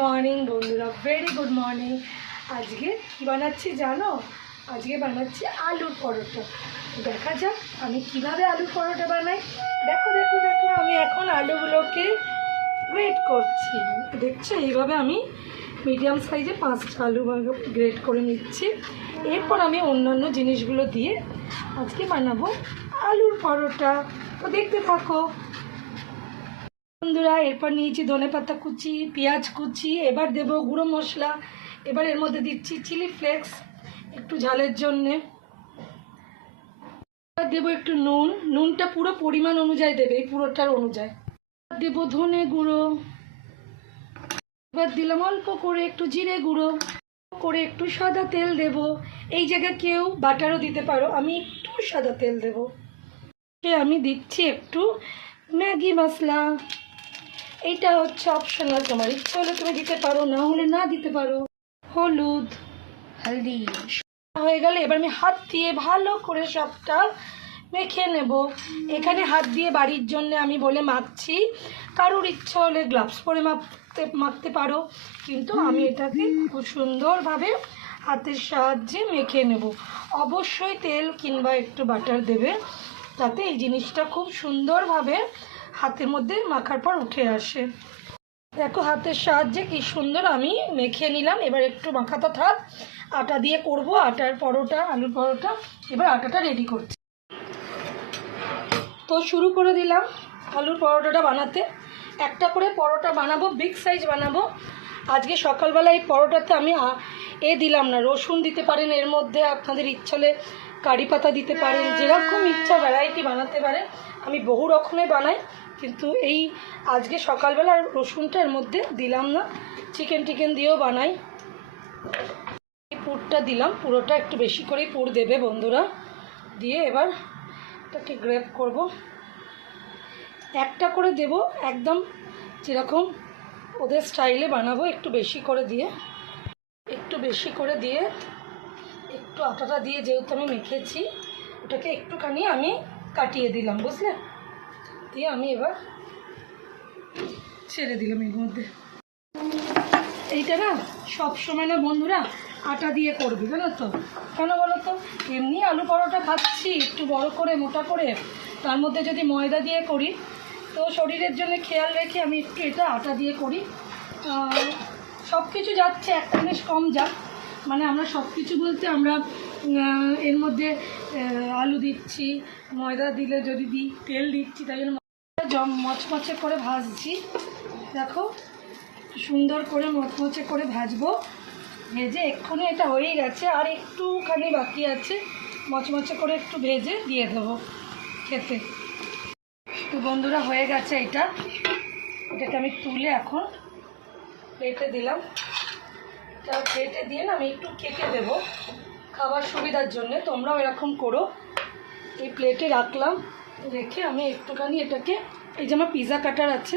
Morning বন্ধুরা, very good morning. আজকে কী বানাচ্ছি জানো? আজকে বানাচ্ছি আলুর পরোটা। দেখা যাক আমি কিভাবে আলুর পরোটা বানাই। দেখো দেখো দেখো, আমি এখন আলুগুলোকে গ্রেট করছি। দেখছো, এইভাবে আমি মিডিয়াম সাইজে 5টা আলু গ্রেট করে নিচ্ছি। এরপর আমি অন্যান্য জিনিসগুলো দিয়ে আজকে বানাবো আলুর পরোটা। তো দেখতে থাকো বন্ধুরা। এরপর নিয়েছি ধনেপাতা কুচি, পেঁয়াজ কুচি, এবার দেব গুঁড়ো মশলা, এবার এর মধ্যে দিচ্ছি চিলি ফ্লেক্স একটু ঝালের জন্যে, এবার দেবো একটু নুনটা পুরো পরিমাণ অনুযায়ী দেবে, এই পুরোটার অনুযায়ী। দেব ধনে গুঁড়ো, এবার দিলাম অল্প করে একটু জিরে গুঁড়ো, করে একটু সাদা তেল দেব। এই জায়গায় কেউ বাটারও দিতে পারো, আমি একটু সাদা তেল দেব। আমি দিচ্ছি একটু ম্যাগি মশলা, এইটা হচ্ছে অপশনাল, তোমার ইচ্ছা হলে তুমি দিতে পারো, না হলে না দিতে পারো। হলুদ, হলদি হয়ে গেলে এবার আমি হাত দিয়ে ভালো করে সবটা মেখে নেব। এখানে হাত দিয়ে বাড়ির জন্য আমি বলে মাখছি, কারোর ইচ্ছা হলে গ্লাভস পরে মাখতে পারো, কিন্তু আমি এটাকে খুব সুন্দরভাবে হাতের সাহায্যে মেখে নেব। অবশ্যই তেল কিংবা একটু বাটার দেবে, তাতে এই জিনিসটা খুব সুন্দরভাবে হাতের মধ্যে মাখার পর উঠে আসে। দেখো হাতের সাহায্যে কি সুন্দর আমি মেখে নিলাম। এবার একটু মাখাতে থাক, আটা দিয়ে করব আটার পরোটা, আলুর পরোটা। এবার আটাটা রেডি করছি, তো শুরু করে দিলাম আলুর পরোটাটা বানাতে। একটা করে পরোটা বানাবো, বিগ সাইজ বানাবো। আজকে সকালবেলা এই পরোটাতে আমি দিলাম না, রসুন দিতে পারেন এর মধ্যে, আপনাদের ইচ্ছা হলে কারি পাতা দিতে পারেন, যেরকম ইচ্ছা ভ্যারাইটি বানাতে পারেন। আমি বহু রকমের বানাই, কিন্তু এই আজকে সকালবেলা রসুনটা এর মধ্যে দিলাম না। চিকেন দিয়েও বানাই। এই পুরটা দিলাম, পুরোটা একটু বেশি করেই পুর দেবে বন্ধুরা। দিয়ে এবার এটাকে গ্রেট করব, একটা করে দেব, একদম যেরকম ওদের স্টাইলে বানাবো। একটু বেশি করে দিয়ে একটু আটাটা দিয়ে, যেহেতু আমি মেখেছি, ওটাকে একটুখানি আমি কাটিয়ে দিলাম, বুঝলে? দিয়ে আমি এবার ছেড়ে দিলাম এর মধ্যে। এইটা না সব সময় না বন্ধুরা আটা দিয়ে করবে, জানো তো? কেন বলো তো? এমনি আলু পরোটা খাচ্ছি একটু বড় করে মোটা করে, তার মধ্যে যদি ময়দা দিয়ে করি তো শরীরের জন্য খেয়াল রেখে আমি একটু এটা আটা দিয়ে করি। সব কিছু যাচ্ছে, একটা জিনিস কম যাক, মানে আমরা সব কিছু বলতে আমরা এর মধ্যে আলু দিচ্ছি, ময়দা দিলে যদি দিই, তেল দিচ্ছি, তাই জন্য মচমচে করে ভাজছি। দেখো সুন্দর করে মচমচে করে ভাজবো। ভেজে এক্ষুনি এটা হয়েই গেছে, আর একটুখানি বাকি আছে, মচমচে করে একটু ভেজে দিয়ে দেবো খেতে। তো বন্ধুরা হয়ে গেছে এটাকে আমি তুলে এখন প্লেটে দিলাম। এটা প্লেটে দিয়ে না আমি একটু কেটে দেবো খাবার সুবিধার জন্যে, তোমরাও এরকম করো। এই প্লেটে রাখলাম, রেখে আমি একটুখানি এটাকে, এই যে আমার পিৎজা কাটার আছে,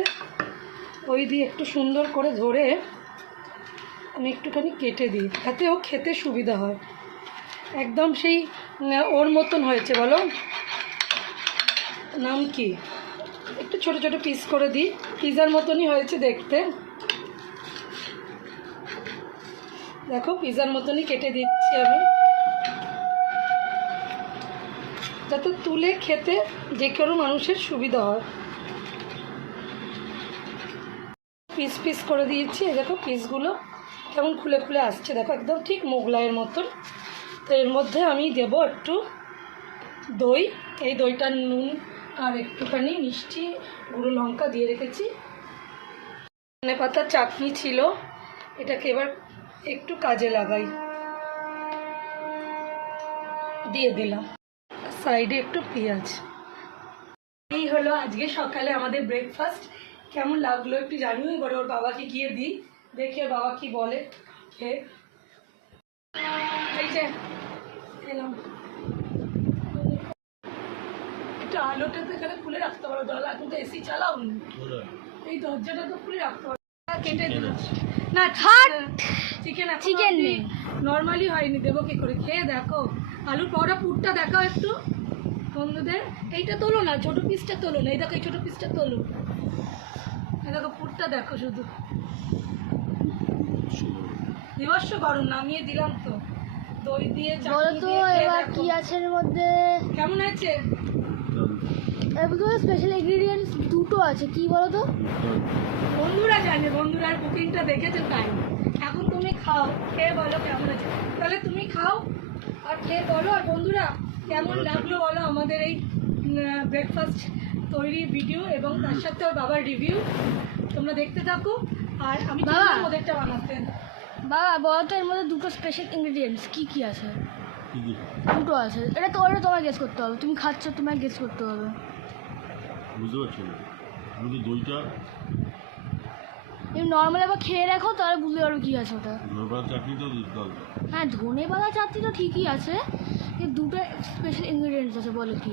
ওই দিয়ে একটু সুন্দর করে ধরে আমি একটুখানি কেটে দিই, যাতে ও খেতে সুবিধা হয়। একদম সেই ওর মতন হয়েছে, বলো নাম কি, একটু ছোট ছোট পিস করে দিই, পিৎজার মতনই হয়েছে দেখতে। দেখো পিৎজার মতনই কেটে দিচ্ছি আমি, যাতে তুলে খেতে যে কোনো মানুষের সুবিধা হয়। পিস পিস করে দিয়েছি, দেখো পিসগুলো কেমন খুলে খুলে আসছে, দেখো একদম ঠিক মোগলাইয়ের মতন। তো এর মধ্যে আমি দেব একটু দই, এই দইটার নুন আর একটুখানি মিষ্টি গুঁড়ো লঙ্কা দিয়ে রেখেছি। ধনেপাতার চাটনি ছিল, এটাকে এবার একটু কাজে লাগাই, দিয়ে দিলাম। সাইডে একটু পেঁয়াজ। এই হলো আজকে সকালে আমাদের ব্রেকফাস্ট। কেমন লাগলো একটু জানিও। এবার ওর বাবাকে গিয়ে দিই, দেখি ওর বাবা কি বলে। এই যে এলাম, একটু আলোটা তো এখানে খুলে রাখতে পারো, দরজা এখন তো এসি চালাও, এই দরজাটা তো খুলে রাখতে পারো। কেটে দিলাম না, চিকেন নর্মালি হয়নি, দেবো কি করে? খেয়ে দেখো আলুর পরোটা পুরটা দেখাও একটু বন্ধুদের। এইটা তোলো না, ছোটো পিসটা তোলো না, এই দেখো এই ছোটো পিসটা তোলো, এই দেখো পুরটা দেখো শুধু। বিভৎস গরম, নামিয়ে দিলাম তো। দই দিয়ে বলো চাটনি তো দিয়ে খেয়ে এবার দেখো। কি আছে এর মধ্যে? কেমন আছে? এর মধ্যে স্পেশাল ইনগ্রিডিয়েন্টস দুটো আছে, কি বলো তো? বন্ধুরা জানে, বন্ধুরা কুকিংটা দেখেছে তাই। এখন তুমি খাও, খেয়ে বলো কেমন আছে। তাহলে তুমি খাও আর খেয়ে বলো। আর বন্ধুরা কেমন লাগলো বলো আমাদের এই ব্রেকফাস্ট তৈরি ভিডিও এবং তার সাথে ওর বাবার রিভিউ। তোমরা দেখতে থাকো। আর আমি বাবা। ওদেরটা বানাতে। বাবা বলো তো এর মধ্যে দুটো স্পেশাল ইনগ্রিডিয়েন্টস কি কি আছে? দুটো আছে, এটা তোমায় গেস করতে হবে। তুমি খাচ্ছ, তোমায় গেস করতে হবে। বুঝতে পারছি না, আমি তো দইটা তুমি নর্মাল আবার খেয়ে রাখো, তাহলে বুঝতে পারবে কি আছে ওটা। ধনেপাতার চাটনিটা দরকার। হ্যাঁ, ধনে পাতা চাটনি তো ঠিকই আছে, কিন্তু দুটো স্পেশাল ইনগ্রিডিয়েন্টস আছে, বলে কি?